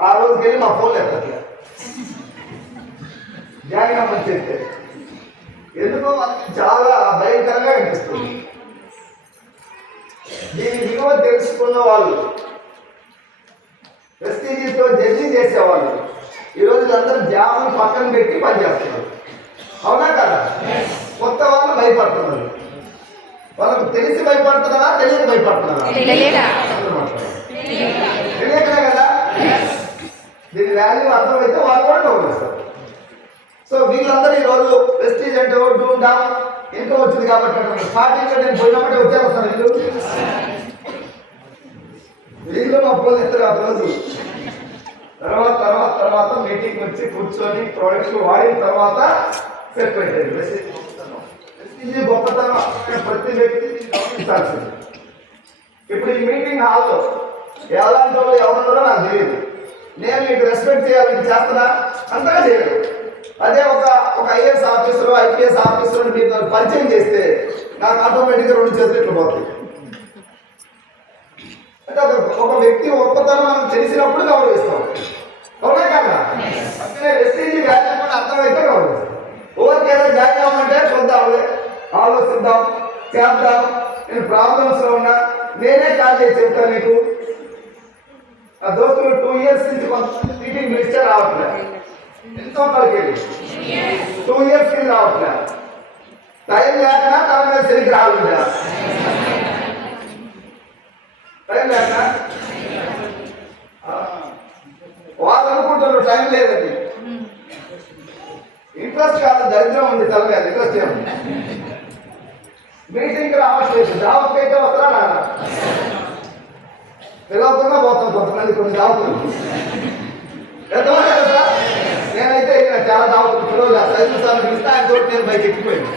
ఆ రోజుకి వెళ్ళి మా జాయిన్ అవ్వమని చెప్తే ఎందుకో వాళ్ళకి చాలా భయంకరంగా అనిపిస్తుంది. దీని విలువ తెలుసుకున్న వాళ్ళు ప్రెస్టీజీతో జడ్జి చేసేవాళ్ళు ఈ రోజు అందరూ జాబ్ పక్కన పెట్టి పనిచేస్తున్నారు అవునా కదా? కొత్త వాళ్ళు భయపడుతున్నారు. వాళ్ళకు తెలిసి భయపడుతున్నారా తెలియక భయపడుతున్నారా తెలియక. అందరూ మాట్లాడండి. తెలియకనే కదా దీని వాల్యూ అర్థమైతే వాళ్ళు కూడా గౌరవిస్తారు సో వీళ్ళందరూ ఈరోజు రోజు వెస్టీజ్ అంటే డూమ్ డామ్ ఇంకా వచ్చింది కాబట్టి స్టార్టింగ్ నేను పోయినప్పుడే వచ్చేస్తారు వీళ్ళు? వీళ్ళు మా పోలీసులు ఆ రోజు. తర్వాత తర్వాత తర్వాత మీటింగ్ వచ్చి కూర్చొని ప్రోడక్ట్స్ వాడిన తర్వాత సెట్ పెట్టారు వెస్టీజ్ గొప్పతనం. ప్రతి వ్యక్తి గమనించాల్సింది. ఇప్పుడు ఈ మీటింగ్ హాల్లో ఎలాంటి వాళ్ళు ఎవరున్నారో నాకు తెలియదు. నేను మీకు రెస్పెక్ట్ చేయాలని చేస్తున్నా అంతగా చేయలేదు. అదే ఒక ఒక ఐఏఎస్ ఆఫీసర్ ఐపీఎస్ ఆఫీసర్ మీరు నాకు పరిచయం చేస్తే నాకు ఆటోమేటిక్గా రెండు చేతులు ఇట్లా పోతాయి. అంటే ఒక- వ్యక్తి గొప్పతనం మనకు తెలిసినప్పుడు గౌరవిస్తాం అవునా కదా? అంటే వెస్టేజ్ వాల్యూ కూడా అర్థమైతే గౌరవిస్తాం ఓకే ఏదో జాయిన్ అవ్వమంటే చూద్దాంలే ఆలోచిద్దాం చేద్దాం. నేను ప్రాబ్లమ్స్లో ఉన్నా నేనే కాల్ చేసి చెప్తాను నీకు. ఆ దోస్తులు టూ ఇయర్స్ నుంచి టీచింగ్ మినిస్టర్ ఇస్తే రావట్లే. ఎంతో కలిగేది టూ ఇయర్స్ కింద రావట్లే. టైం లేకనా తన మీద సరిగ్గా రావట్లే? టైం లేక వాళ్ళు అనుకుంటారు టైం లేదండి ఇంట్రెస్ట్ కాదు దరిద్రం ఉంది తల మీద ఇంట్రెస్ట్ ఏముంది? మీటింగ్ రావట్లేదు. జాబ్కి అయితే వస్తారా నాన్న పిలవకుండా పోతాం కొంతమంది కొన్ని దావతులు ఎంతమంది తెలుసా నేనైతే ఇక చాలా దావతులు పిలవలే ఐదు సార్లు పిలిస్తే ఆయన తోటి నేను బయట ఎక్కిపోయింది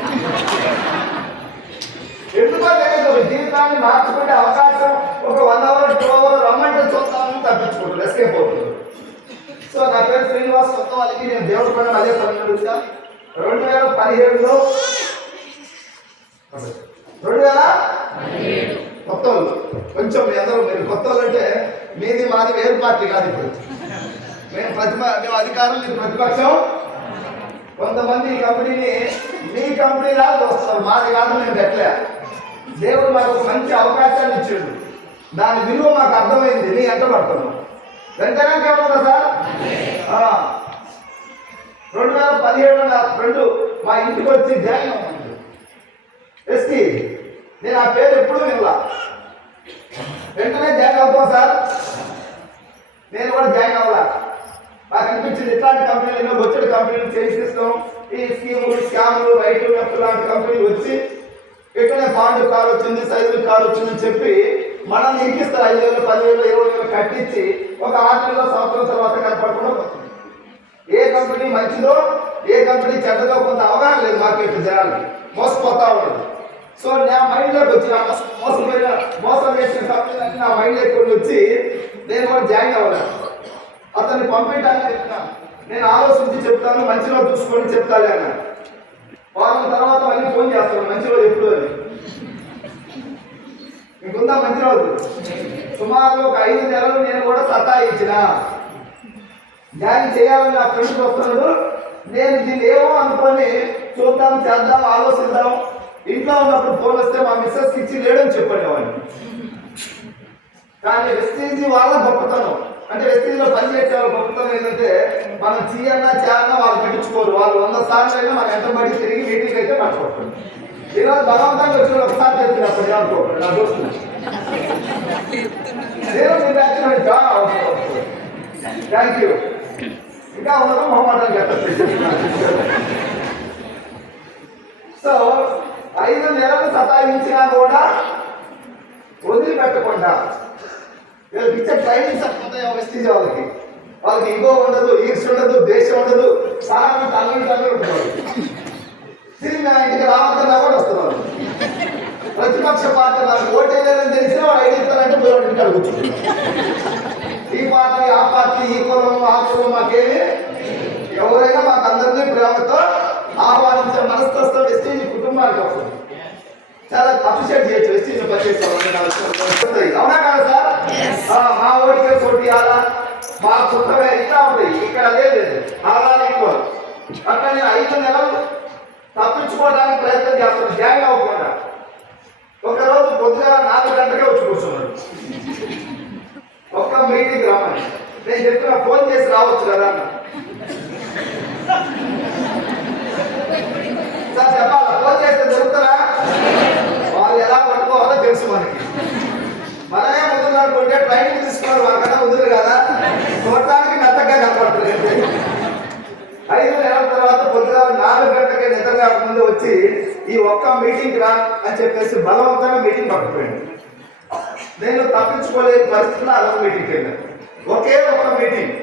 ఎందుకో తెలియదు జీవితాన్ని మార్చుకునే అవకాశం ఒక వన్ అవర్ టూ అవర్ రమ్మంటే చూస్తామని తప్పించుకుంటారు ఎస్కేప్ అవుతుంది సో నా పేరు శ్రీనివాస్ కొత్త వాళ్ళకి నేను దేవుడు కూడా అదే పని అడుగుతా. రెండు వేల పదిహేడులో రెండు వేల కొత్త కొంచెం మీ అందరూ మీరు కొత్త అంటే మీది మాది వేరు పార్టీ కాదు ఇప్పుడు. మేము ప్రతిప మేము అధికారం మీరు ప్రతిపక్షం. కొంతమంది ఈ కంపెనీని మీ కంపెనీ లాగా వస్తారు మాది కాదు మేము పెట్టలే. దేవుడు మాకు ఒక మంచి అవకాశాన్ని ఇచ్చాడు. దాని విలువ మాకు అర్థమైంది. నీ ఎంత పడుతున్నాం? వెంటనే కేవలం సార్? రెండు వేల పదిహేడు నా ఫ్రెండ్ మా ఇంటికి వచ్చి జాయిన్ అవ్వమంది ఎస్కి నేను ఆ పేరు ఎప్పుడూ వినలా. వెంటనే జాయిన్ అవుతాం సార్. నేను కూడా జాయిన్ అవ్వాలా? నాకు అనిపించింది ఇట్లాంటి కంపెనీలు వచ్చిన వచ్చే కంపెనీలు చేసిస్తాం ఈ స్కీములు స్కాములు రైతు లెఫ్ట్ లాంటి కంపెనీలు వచ్చి ఇక్కడే బాండ్ కార్ వచ్చింది సైజులు కార్ వచ్చిందని చెప్పి మనల్ని ఎక్కిస్తారు ఐదు వేలు పదివేలు ఇరవై వేలు కట్టించి ఒక ఆరు నెలల సంవత్సరం తర్వాత కనపడకుండా పోతుంది. ఏ కంపెనీ మంచిదో ఏ కంపెనీ చెడ్డదో కొంత అవగాహన లేదు మార్కెట్ జనాలకి. మోసపోతా ఉండదు సో నా మైండ్లోకి వచ్చి నా మోసపోయిన మోసం చేసిన కంపెనీ నా మైండ్లోకి కొన్ని వచ్చి నేను కూడా జాయిన్ అవ్వలేదు అతన్ని పంపించడానికి చెప్పిన. నేను ఆలోచించి చెప్తాను మంచిలో చూసుకొని చెప్తాలే అన్నాడు వారం తర్వాత మళ్ళీ ఫోన్ చేస్తాను మంచి రోజు ఎప్పుడు అని. మీకుందా మంచి రోజు సుమారు ఒక ఐదు నెలలు నేను కూడా సతాయించిన. జాయిన్ చేయాలని నా ఫ్రెండ్స్ వస్తున్నాడు. నేను దీన్ని ఏమో అనుకొని చూద్దాం చేద్దాం ఆలోచిద్దాం. ఇంట్లో ఉన్నప్పుడు ఫోన్ వస్తే మా మిస్సెస్ ఇచ్చి లేడని చెప్పేవాడిని కానీ వెస్టీజీ వాళ్ళ గొప్పతనం. అంటే వెస్టీజీలో పనిచేసే వాళ్ళ గొప్పతనం ఏంటంటే మనం చీయన్నా చేయన్నా వాళ్ళు పట్టించుకోరు. వాళ్ళు వంద సార్లు అయినా మనం ఎంత బడి తిరిగి మీటింగ్ అయితే పట్టుకోరు. ఈరోజు బలవంతంగా వచ్చిన ఒకసారి తెలిసిన అప్పుడు నా దోస్తులు నేను థ్యాంక్ యూ ఇంకా ఉన్నదో మొహమాటం సో ఐదు నెలలు సతాయించినా కూడా వదిలిపెట్టకుండా. వీళ్ళకి ఇచ్చే ట్రైనింగ్ సరిపోతాయి వెస్టీజ్ వాళ్ళకి? వాళ్ళకి ఇగో ఉండదు ఈర్ష ఉండదు దేశం ఉండదు చాలా తల్లి తల్లి ఉంటుంది. తిరిగి నా ఇంటికి రావద్దన్నా కూడా వస్తున్నారు? ప్రతిపక్ష పార్టీ నాకు ఓటేయలేదని తెలిసినా వాడు ఐదు ఇస్తారంటే పోయి వాడి ఈ పార్టీ ఆ పార్టీ ఈ కులం ఆ కులం మాకేమి? ఎవరైనా మాకు అందరినీ ప్రేమతో ఆహ్వానించే మనస్తత్వం వెస్టీజ్ కుటుంబానికి వస్తుంది చాలా అప్రిషియేట్ చేయొచ్చు. వెస్టీజ్ పనిచేస్తాం అవునా కదా సార్? మా ఓటుకే పోటీ ఇవ్వాలా మా చుట్టమే ఇట్లా ఉంటాయి. ఇక్కడ లేదు అలానే ఎక్కువ. అట్లా నేను ఐదు నెలలు తప్పించుకోవడానికి ప్రయత్నం చేస్తాను జాయిన్ అవ్వకుండా ఒకరోజు పొద్దుగా నాలుగు గంటలకే వచ్చి కూర్చున్నాడు. ఒక్క మీటింగ్ రమ్మని. నేను చెప్పిన ఫోన్ చేసి రావచ్చు కదా అన్న. సార్ చెప్పాలా? ఫోన్ చేస్తే దొరుకుతారా వాళ్ళు ఎలా పట్టుకోవాలో తెలుసు మనకి. మనమే ముందు అనుకుంటే ట్రైనింగ్ తీసుకున్నారు వాళ్ళకన్నా ముందు కదా. చూడటానికి మెత్తగా కనపడుతుంది ఐదు నెలల తర్వాత పొద్దుగా నాలుగు గంటలకి నిద్ర కాకముందు వచ్చి ఈ ఒక్క మీటింగ్ రా అని చెప్పేసి బలవంతంగా మీటింగ్ పట్టుకుపోయాడు. నేను తప్పించుకోలేని పరిస్థితుల్లో అదొక మీటింగ్కి వెళ్ళాను. ఒకే ఒక మీటింగ్.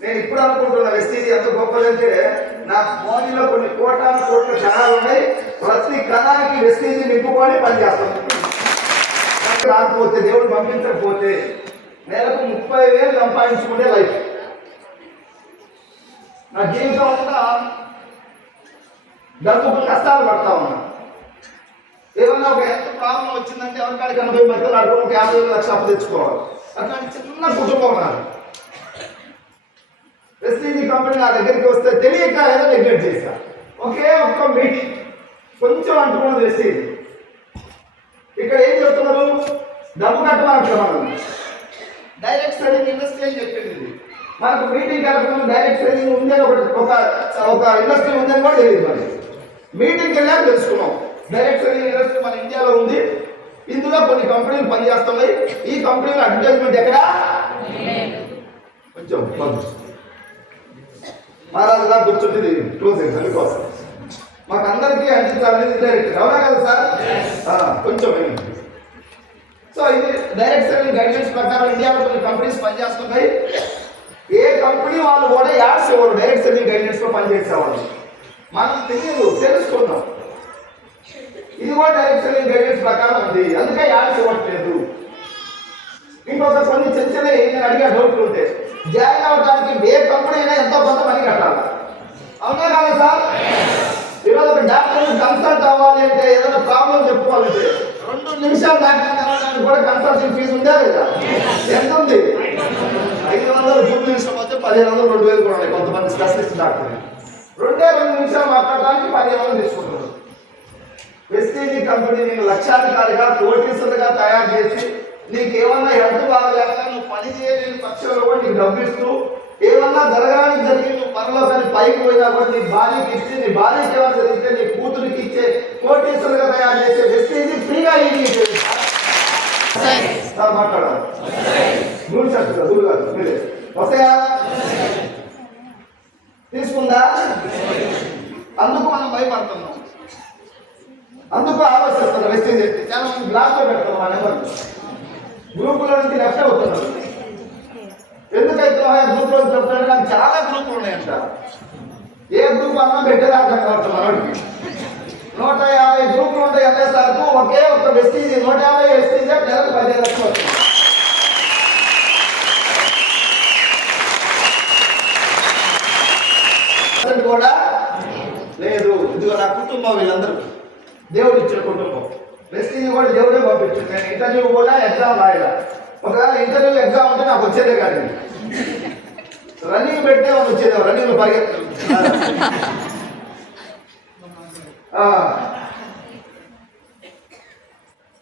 నేను ఇప్పుడు అనుకుంటున్న వెస్టీజ్ ఎంత గొప్పదంటే నా బాడీలో కొన్ని కోటాను కోట్ల కణాలు ఉన్నాయి. ప్రతి కణానికి వెస్టేజ్ నింపుకొని పనిచేస్తాను. రాకపోతే దేవుడు పంపించకపోతే నెలకు ముప్పై వేలు సంపాదించుకుంటే లైఫ్. నా జీవితం అంతా డబ్బుకు కష్టాలు పడతా ఉన్నా. ఏమన్నా ఒక ఎంత ప్రాబ్లం వచ్చిందంటే ఎవరికాడికి ఎనభై మధ్యలో అడుగు ఒక యాభై లక్షలు లక్ష అప్పు తెచ్చుకోవాలి. అట్లాంటి చిన్న కుటుంబం నాది. ఎస్టీజీ కంపెనీ నా దగ్గరికి వస్తే తెలియక ఏదో నెగ్లెక్ట్ చేశా? ఒకే ఒక్క మీటింగ్ కొంచెం అంటున్నది ఎస్టీజీ ఇక్కడ ఏం చెప్తున్నారు? డబ్బు కట్టమంటున్నారు డైరెక్ట్ సెల్లింగ్ ఇండస్ట్రీ అని చెప్పింది. మనకు మీటింగ్ కలపడం డైరెక్ట్ సెల్లింగ్ ఉందని ఒకటి ఒక ఒక ఇండస్ట్రీ ఉందని కూడా తెలియదు మరి మీటింగ్కి వెళ్ళాక తెలుసుకున్నాం. డైరెక్ట్ సెల్లింగ్ ఇండస్ట్రీ మన ఇండియాలో ఉంది. ఇందులో కొన్ని కంపెనీలు పనిచేస్తున్నాయి. ఈ కంపెనీల అడ్వర్టైజ్మెంట్ ఎక్కడ? కొంచెం మహారాజు గారు కూర్చుంటుంది క్లోజింగ్ అందుకోసం మాకు అందరికీ అంటించాలి డైరెక్ట్ అవునా కదా సార్? కొంచెం. సో ఇది డైరెక్ట్ సెల్లింగ్ గైడ్లైన్స్ ప్రకారం ఇండియాలో కొన్ని కంపెనీస్ పనిచేస్తున్నాయి. ఏ కంపెనీ వాళ్ళు కూడా యాడ్స్ ఇవ్వరు డైరెక్ట్ సెల్లింగ్ గైడ్లైన్స్లో పనిచేసేవాళ్ళు మనకు తెలియదు తెలుసుకున్నాం. ఇది కూడా డైరెక్ట్ సెల్లింగ్ గైడ్లైన్స్ ప్రకారం ఉంది. అందుకే యాడ్స్ ఇవ్వట్లేదు. ఇంకొక కొన్ని చిన్న చిన్న నేను అడిగా డౌట్లు ఉంటే. జాయిన్ అవడానికి ఏ కంపెనీ అయినా ఎంతో కొంత పని కట్టాలి. అవునా కాదా సార్? ఈరోజు ఒక డాక్టర్ కన్సల్ట్ అవ్వాలి అంటే ఏదైనా ప్రాబ్లం చెప్పుకోవాలంటే రెండు నిమిషాలు డాక్టర్ కలవడానికి కూడా కన్సల్టింగ్ ఫీజు ఉందా లేదా? ఎంత ఉంది? ఐదు వందలు జూబ్లీస్ పోతే పదిహేను వందలు రెండు వేలు కూడా కొంతమంది స్పెషలిస్ట్ డాక్టర్. రెండే రెండు నిమిషాలు మాట్లాడడానికి పదిహేను వందలు తీసుకుంటున్నారు. వెస్టీజీ కంపెనీ నేను లక్షాధికారిగా కోటీసులుగా తయారు చేసి నీకు ఏమన్నా హెల్త్ బాగలేక నువ్వు పని చేయలేని పక్షంలో కూడా నీకు డబ్బిస్తూ ఏమన్నా జరగడానికి జరిగి నువ్వు పనిలో కానీ పైకి పోయినా కూడా నీ భార్యకి ఇచ్చి నీ భార్యకి ఏమైనా జరిగితే నీ కూతురికి ఇచ్చే కోటీసులుగా తయారు చేసే వెస్టీజీ ఫ్రీగా ఇది సార్ మాట్లాడాలి. మూడు చెప్తున్నా గురు గారు మీరే. వస్తాయా? తీసుకుందా? అందుకు మనం భయపడుతున్నాం. అందుకు ఆలోచిస్తున్నారు మెసేజ్ చేస్తే. చాలా మంది బ్లాక్లో పెడతారు మా నెంబర్ గ్రూపులో నుంచి లెఫ్ట్ అవుతున్నారు. ఎందుకైతే గ్రూప్ గ్రూపులో లెఫ్ట్ అంటే నాకు చాలా గ్రూపులు ఉన్నాయంట. ఏ గ్రూప్ అన్నా బెటర్ అర్థం కావచ్చు మనోడికి. నూట యాభై గ్రూపులు ఉంటాయి ఎల్ఎస్ఆర్కు ఒకే ఒక వెస్టీజ్ నూట యాభై వెస్టీజ్ నెలకు పదిహేను లక్షలు వస్తుంది. కూడా లేదు. ఇదిగో నా కుటుంబం వీళ్ళందరూ. దేవుడు ఇచ్చిన కుటుంబం. కూడా దేవుడే పంపించింది నేను ఇంటర్వ్యూ కూడా ఎగ్జామ్ రాయలా. ఒకవేళ ఇంటర్వ్యూ ఎగ్జామ్ ఉంటే నాకు వచ్చేదే కాదు. రన్నింగ్ పెట్టే వాళ్ళు వచ్చేది రన్నింగ్ పరిగెత్త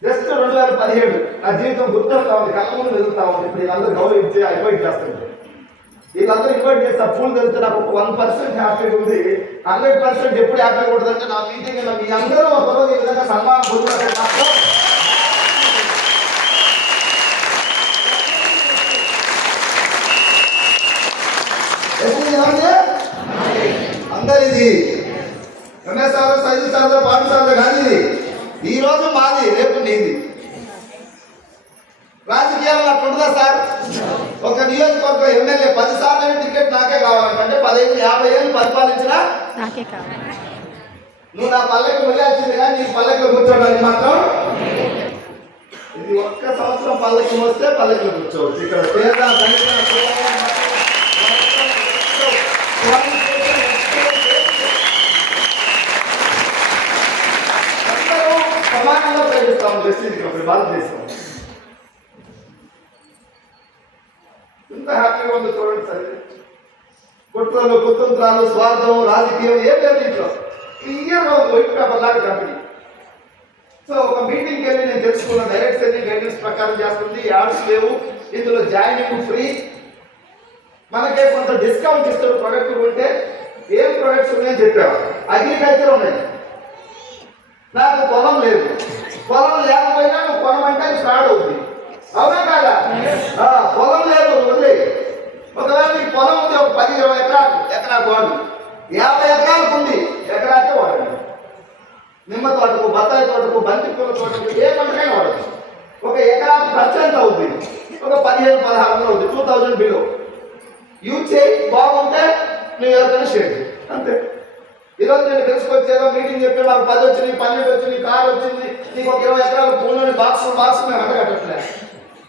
జస్ట్ రెండు వేల పదిహేడు నా జీవితం గుర్తొస్తా ఉంది కళ్ళ ముందు వెళ్తా ఉంది. ఇప్పుడు వీళ్ళందరూ గౌరవించి అడ్వైట్ చేస్తుంటే వీళ్ళందరూ ఇన్వైట్ చేస్తారు ఫుల్ తెలిస్తే నాకు ఒక వన్ పర్సెంట్ హ్యాపీ ఉంది. హండ్రెడ్ పర్సెంట్ ఎప్పుడు హ్యాపీ కూడదంటే నా మీటింగ్ మీ అందరూ ఒకరోజు ఈ విధంగా సన్మానం పొందుతారు మాత్రం. ఎప్పుడు ఏమండి? అందరిది. సైజు సార్ పాటు సార్ ఇది. ఈ రోజు మాది రేపు నీది. రాజకీయాలు అట్లా ఉండదా సార్? ఒక నియోజక ఎమ్మెల్యే పది సార్లు టికెట్ నాకే కావాలంటే పదిహేను యాభై ఏళ్ళు పరిపాలించినా నాకే కావాలి. నువ్వు నా పల్లెకి వెళ్ళాల్సింది కానీ నీ పల్లెకి కూర్చోడానికి మాత్రం ఇది ఒక్క సంవత్సరం పల్లెకి వస్తే పల్లెకి కూర్చోవచ్చు. ఇక్కడ పేద సమానంగా ప్రేమిస్తాం జస్టిస్ భారతదేశం ఎంత హ్యాపీగా ఉందో చూడండి సార్. కుట్రలు కుతంత్రాలు స్వార్థం రాజకీయం ఏం లేదు ఇంట్లో. క్లియర్గా ఉంది వైట్ పేపర్ లాగా కంపెనీ. సో ఒక మీటింగ్కి వెళ్ళి నేను తెలుసుకున్న డైరెక్ట్స్ అన్ని గైడెన్స్ ప్రకారం చేస్తుంది. యాడ్స్ లేవు. ఇందులో జాయినింగ్ ఫ్రీ. మనకే కొంత డిస్కౌంట్ ఇస్తారు ప్రొడక్ట్ ఉంటే ఏం ప్రొడక్ట్స్ ఉన్నాయని చెప్పావు అగ్రికల్చర్ ఉన్నాయి. నాకు పొలం లేదు. పొలం లేకపోయినా నువ్వు కొనమంటే అది ఫ్రాడ్ అవుతుంది. అవునా కాదా? పొలం లేదు వదిలే ఒకవేళ నీకు పొలం ఉంది ఒక పది ఇరవై ఎకరాలు ఎకరాకు యాభై ఎకరాలకు ఉంది. ఎకరాకే వాడండి. నిమ్మ తోటకు బత్తాయి తోటకు బంతి పూల తోటకు ఏ పంటకైనా వాడచ్చు ఒక ఎకరాకు ఖర్చు ఎంత అవుతుంది ఒక పదిహేను పదహారు వందలు అవుతుంది టూ థౌజండ్ బిలో యూజ్ చేయి బాగుంటే నువ్వు ఎవరికైనా షేర్ అంతే. ఈరోజు నేను తెలుసుకొచ్చేదో మీటింగ్ చెప్పి మాకు పది వచ్చింది పన్నెండు వచ్చింది కారు వచ్చింది నీకు ఒక ఇరవై ఎకరాలు పూలని బాక్స్ బాక్స్ మేము అంటగట్టట్లే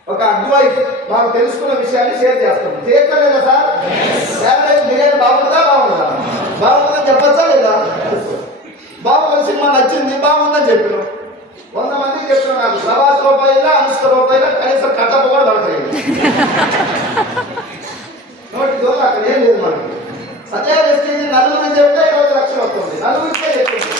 ఒక అడ్వైస్ మాకు తెలుసుకున్న విషయాన్ని షేర్ చేస్తాం. చేయట్లేదా సార్? నోటి దూరం అక్కడ ఏం లేదు మనకి. సత్య వెస్టేజ్ నలుగురు చెప్తే ఇరవై లక్షలు వస్తుంది. నలుగురికే చెప్పింది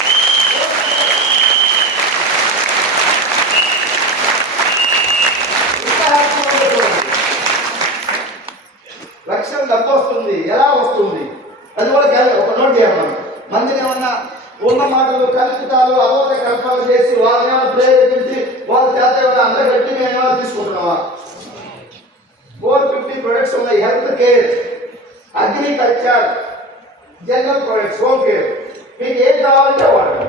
లక్ష్యం డబ్బు వస్తుంది. ఎలా వస్తుంది? అది కూడా ఒక నోట్ చేయాలి మనం. మందిని ఏమన్నా ఉన్న మాటలు కల్పితాలు అబోధ కల్పన చేసి వాళ్ళని ఏమైనా ప్రేరేపించి వాళ్ళ చేత ఏమైనా అందగట్టి మేము ఏమైనా తీసుకుంటున్నావా? ఫోర్ ఫిఫ్టీ ప్రొడక్ట్స్ ఉన్నాయి. Health care agriculture general products home care. మీకు ఏం కావాలంటే వాడండి.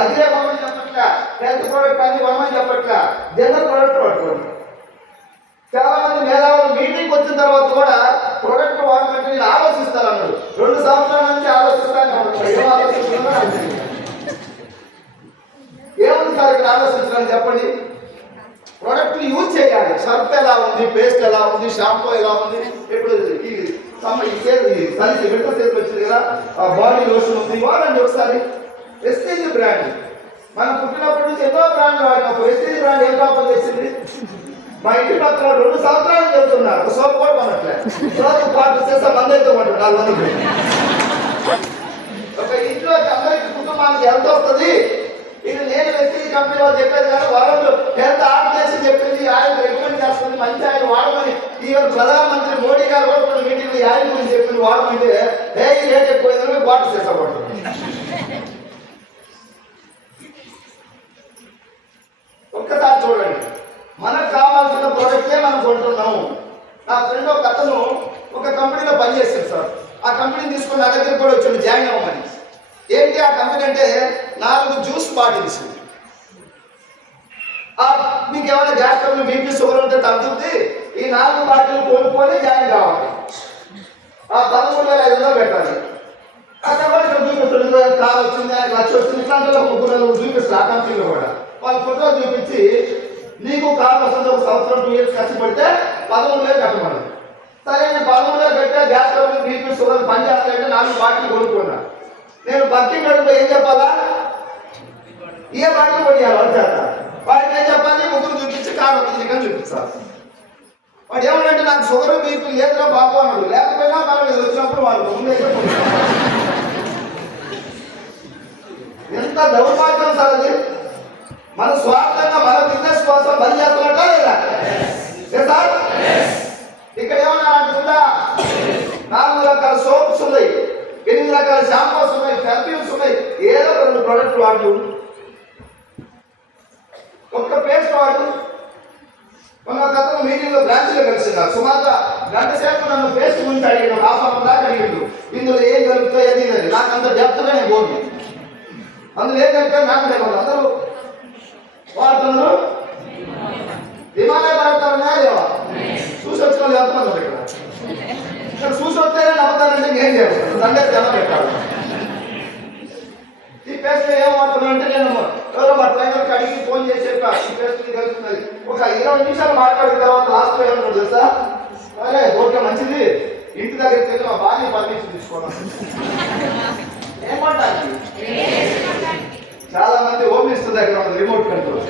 అగ్రే కొనమని చెప్పట్లా హెల్త్ ప్రొడక్ట్ అని కొనమని చెప్పట్లా జనరల్ ప్రొడక్ట్ వాడుకోండి. చాలా మంది మేధావులు మీటింగ్ వచ్చిన తర్వాత కూడా ప్రొడక్ట్ వాడమంటే నేను ఆలోచిస్తాను అన్నాడు. రెండు సంవత్సరాల నుంచి ఆలోచిస్తాను ఏం ఏముంది సార్ ఇక్కడ ఆలోచించడానికి? చెప్పండి. సర్ఫ్ ఎలా ఉంది పేస్ట్ ఎలా ఉంది షాంపూ ఎలా ఉంది? ఇప్పుడు ఈ సమ్మ ఈ సేల్ సరి వింటర్ సేల్ వచ్చింది కదా ఆ బాడీ లోషన్ ఉంది. వాడండి ఒకసారి. వెస్టేజ్ బ్రాండ్ మనం పుట్టినప్పటి నుంచి ఎన్నో బ్రాండ్ వాడినప్పుడు వెస్టేజ్ బ్రాండ్ ఏం పాపం చేసింది? మా ఇంటి పక్కన రెండు సంవత్సరాలు చెబుతున్నారు సోప్ కూడా కొనట్లే. పాటు చేస్తే బంద్ అయితే కొంటారు నాలుగు మంది ఒక ఇంట్లో అందరికి కుటుంబానికి ఎంత వస్తుంది? ఇది నేను వ్యక్తి కంపెనీ వాళ్ళు చెప్పేది కానీ వరల్డ్ హెల్త్ ఆర్గనైజేషన్ చెప్పింది ఆయన రికమెండ్ చేస్తుంది మంచి ఆయన వాడమని. ఈవెన్ ప్రధానమంత్రి మోడీ గారు కూడా కొన్ని మీటింగ్ ఆయన గురించి చెప్పింది వాడమంటే ఏ ఈ రేట్ ఎక్కువైందని బాటిల్ చేసేవాడు ఒక్కసారి చూడండి. మనకు కావాల్సిన ప్రోడక్టే మనం కొంటున్నాము. నా ఫ్రెండ్ ఒక అతను ఒక కంపెనీలో పనిచేశాడు సార్. ఆ కంపెనీ తీసుకుని నా దగ్గర కూడా వచ్చాడు జాయిన్ అవ్వమని. ఏంటి ఆ కంపెనీ అంటే నాలుగు జ్యూస్ బాటిల్స్. ఆ మీకు ఏమైనా గ్యాస్ ట్రబుల్ బీపీ షుగర్ ఉంటే తగ్గుతుంది ఈ నాలుగు బాటిల్ కొనుక్కొని జాయిన్ కావాలి. ఆ పదమూడు వేల ఐదు వందలు పెట్టాలి. అక్కడ చూపిస్తుంది కాలు వచ్చింది? ఆయన లక్ష వచ్చింది ఇట్లాంటి ముగ్గురు నలుగురు చూపిస్తారు ఆ కంపెనీలో కూడా. వాళ్ళ ఫోటో చూపించి నీకు కాలు వస్తుంది ఒక సంవత్సరం టూ ఇయర్స్ కష్టపడితే పదమూడు వేలు కట్టమని సరే నేను పదమూడు వేలు పెట్టా గ్యాస్ ట్రబుల్ బీపీ షుగర్ పని చేస్తాయంటే నాలుగు బాటిల్ కొనుక్కున్నా. నేను బక్కి కడుపు ఏం చెప్పాలా? ఏ కొనియాలి వాళ్ళ చేత వాడికి ఏం చెప్పాలి? ముగ్గురు చూపించి కార్ వస్తుంది కానీ చూపిస్తారు వాడు ఏమనంటే నాకు షుగర్ బీపీ లేదురా బాబు అన్నాడు. లేకపోయినా పర్వాలేదు వచ్చినప్పుడు వాళ్ళు ముందే ఎంత దౌర్భాగ్యం సార్ అది? మన స్వార్థంగా మన బిజినెస్ కోసం పని చేస్తున్నట్టా లేదా? సార్? ఇక్కడ ఏమన్నా అంటుందా నాలుగు రకాల సోప్స్ ఉన్నాయి రకరకాల షాంపూస్ ఉన్నాయి పెర్ఫ్యూమ్స్ ఉన్నాయి ఏదో రెండు ప్రొడక్ట్ వాడు. ఒక్క పేస్ట్ వాడు. మొన్న ఒక అతను మీటింగ్లో బ్రాంచ్లో కలిసినారు సుమారుగా గంట సేపు నన్ను పేస్ట్ గురించి అడిగిన హాఫ్ అవర్ దాకా అడిగిండు ఇందులో ఏం కలుగుతాయి అది ఇది నాకు అంత డెప్త్గా నేను పోను. అందులో ఏం కలిపారు నాకు లేకుండా అందరూ వాడుతున్నారు హిమాలయ పడతారన్నా లేవా? చూసి వచ్చిన వాళ్ళు ఎంతమంది ఇక్కడ? ఏం చేయాలి? సండే జనం పెట్టాలి. ఈ పేస్ట్ ఏం అంటే నేను ఎవరో మా ట్రైనర్కి అడిగి ఫోన్ చేసి చెప్పా ఈ పేస్ట్ ఇది కలుగుతున్నది ఒక ఇరవై నిమిషాలు మాట్లాడిన తర్వాత లాస్ట్ ఏమన్నా తెలుసా? అరే ఓకే మంచిది. ఇంటి దగ్గరికి వెళ్ళి మా భార్య పర్మిషన్ తీసుకోవాలి ఏమంటారు చాలా మంది హోమ్ దగ్గర ఉంది రిమోట్ కంట్రోల్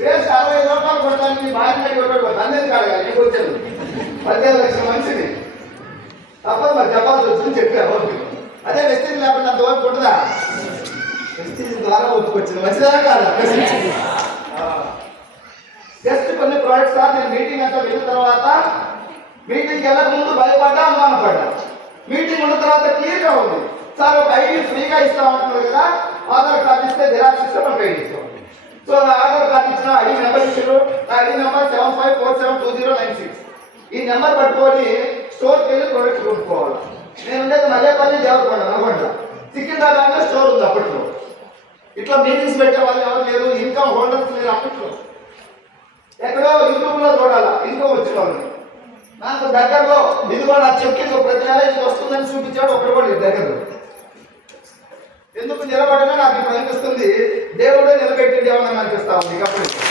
పేస్ట్ అరవై రూపాయలు కొట్టడానికి భార్య కొట్టడం తండ్రి కాడగాలి నీకు వస్తుంది చెప్పారు ఓకే. అదే వెస్తిరి లేకుండా అంతవరకు ఓపిక ఉంటుందా? ద్వారా ఓపిక వచ్చింది మంచిదా కాదా? జస్ట్ కొన్ని ప్రాజెక్ట్స్ సార్ నేను మీటింగ్ అంతా వెళ్ళిన తర్వాత మీటింగ్కి వెళ్ళక ముందు భయపడ్డా అనుమానపడ్డా? మీటింగ్ ఉన్న తర్వాత క్లియర్గా ఉంది. సార్ ఒక ఐడి ఫ్రీగా ఇస్తాం అంటున్నారు కదా ఆధార్ కార్డు ఇస్తే జిరాక్స్ ఇస్తే మనం పేడ్ ఇస్తాం సో నా ఆధార్ కార్డు ఇచ్చిన ఐడి నెంబర్ ఇచ్చారు. నా ID number seven five four seven two zero nine six ఈ నెంబర్ పట్టుకొని స్టోర్కి వెళ్ళి ప్రోడక్ట్ కొనుక్కోవాలి. నేను ఉండేది మల్లేపల్లి దేవరకొండ నల్గొండ సికింద్రాబాద్లో స్టోర్ ఉంది అప్పట్లో. ఇట్లా మీటింగ్స్ పెట్టే వాళ్ళు ఎవరు లేరు ఇన్కమ్ హోల్డర్స్ లేరు అప్పట్లో. ఎక్కడో యూట్యూబ్లో చూడాలా ఇన్కమ్ వచ్చిన వాళ్ళని నాకు దగ్గరలో ఇదిగో నా చెక్కి ప్రతి నెల ఇది వస్తుందని చూపించాడు ఒకటి కూడా దగ్గర దగ్గరలో. ఎందుకు నిలబడినా నాకు ఇప్పుడు అనిపిస్తుంది దేవుడే నిలబెట్టింది ఏమన్నా అనిపిస్తా ఉంది కాబట్టి